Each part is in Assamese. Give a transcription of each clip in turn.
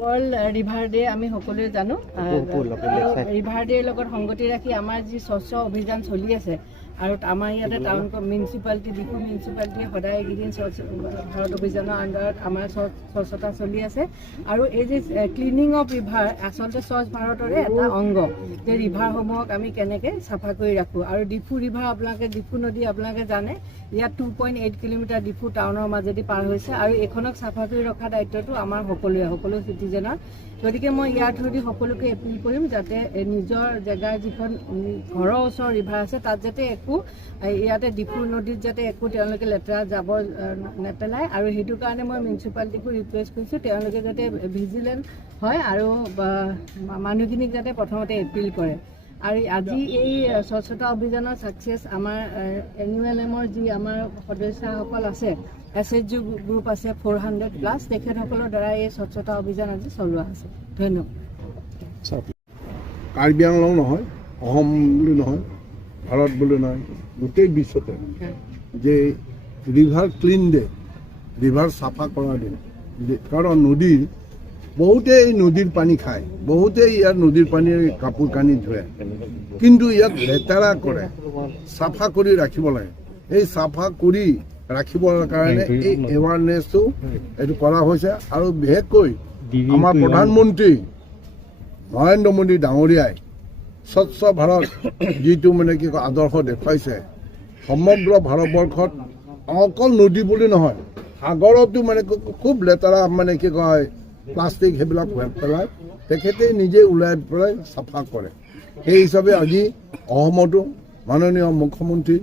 वर्ल्ड रिभार डे आमी सकलोৱে জানো रिभार डे লগত সংগতি ৰাখি আমাৰ যি স্বচ্ছ অভিযান চলি আছে আৰু আমাৰ ইয়াতে টাউন মিউনিচিপালিটি ডিপু মিউনিচিপালিটি সদায় এইকেইদিন ভাৰত অভিযানৰ আণ্ডাৰত আমাৰ স্বচ্ছতা চলি আছে আৰু এই যে ক্লিনিং অফ ৰিভাৰ আচলতে স্বচ্ছ ভাৰতৰে এটা অংগ যে ৰিভাৰসমূহক আমি কেনেকৈ চাফা কৰি ৰাখোঁ আৰু ডিফু ৰিভাৰ আপোনালোকে ডিফু নদী আপোনালোকে জানে ইয়াত 2.8 কিলোমিটাৰ ডিফু টাউনৰ মাজেদি পাৰ হৈছে আৰু এইখনক চাফা কৰি ৰখা দায়িত্বটো আমাৰ সকলো চিটিজেনৰ গতিকে মই ইয়াৰ থ্ৰুদি সকলোকে এপিল কৰিম যাতে নিজৰ জেগাৰ যিখন ঘৰৰ ওচৰৰ ৰিভাৰ আছে তাত যাতে একো ইয়াতে ডিফু নদীত যাতে একো তেওঁলোকে লেতেৰা জাবৰ নেপেলায় আৰু সেইটো কাৰণে মই মিউনিচিপালিটিকো ৰিকুৱেষ্ট কৰিছোঁ তেওঁলোকে যাতে ভিজিলেণ্ট হয় আৰু মানুহখিনিক যাতে প্ৰথমতে এপিল কৰে আৰু আজি এই স্বচ্ছতা অভিযানৰ ছাকচেছ আমাৰ NULM-ৰ যি আমাৰ সদস্যসকল আছে SHG গ্ৰুপ আছে 400+ তেখেতসকলৰ দ্বাৰা এই স্বচ্ছতা অভিযান আজি চলোৱা আছে ধন্যবাদ কাৰ্বি আংলং নহয় অসম বুলি নহয় ভাৰত বুলি নহয় গোটেই বিশ্বতে যে ৰিভাৰ ক্লিন ডে ৰিভাৰ চাফা কৰা দিন কাৰণ নদীৰ বহুতে এই নদীৰ পানী খায় বহুতে ইয়াৰ নদীৰ পানী কাপোৰ কানি ধুৱে কিন্তু ইয়াত লেতেৰা কৰে চাফা কৰি ৰাখিব লাগে এই চাফা কৰি ৰাখিবৰ কাৰণে এই এৱাৰনেছটো এইটো কৰা হৈছে আৰু বিশেষকৈ আমাৰ প্ৰধানমন্ত্ৰী নৰেন্দ্ৰ মোদী ডাঙৰীয়াই স্বচ্ছ ভাৰত যিটো মানে কি কয় আদৰ্শ দেখুৱাইছে সমগ্ৰ ভাৰতবৰ্ষত অকল নদী বুলি নহয় সাগৰতো মানে খুব লেতেৰা মানে কি কয় প্লাষ্টিক সেইবিলাক পেলাই তেখেতে নিজে ওলাই পেলাই চাফা কৰে সেই হিচাপে আজি অসমতো মাননীয় মুখ্যমন্ত্ৰী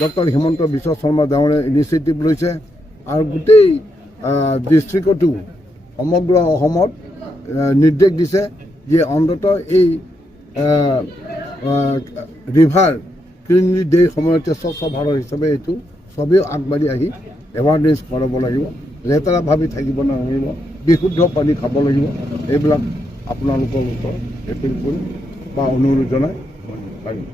ডক্টৰ হিমন্ত বিশ্ব শৰ্মা ডাঙৰে ইনিচিয়েটিভ লৈছে আৰু গোটেই ডিষ্ট্ৰিক্টতো সমগ্ৰ অসমত নিৰ্দেশ দিছে যে অন্ততঃ এই ৰিভাৰ ক্লিন ডে সময়তে স্বচ্ছ ভাৰত হিচাপে এইটো চবেই আগবাঢ়ি আহি এৱাৰনেছ কৰাব লাগিব লেতেৰা ভাবি থাকিব নালাগিব বিশুদ্ধ পানী খাব লাগিব এইবিলাক আপোনালোকৰ ওচৰত এপিল কৰিম বা অনুৰোধ জনাই পাৰিম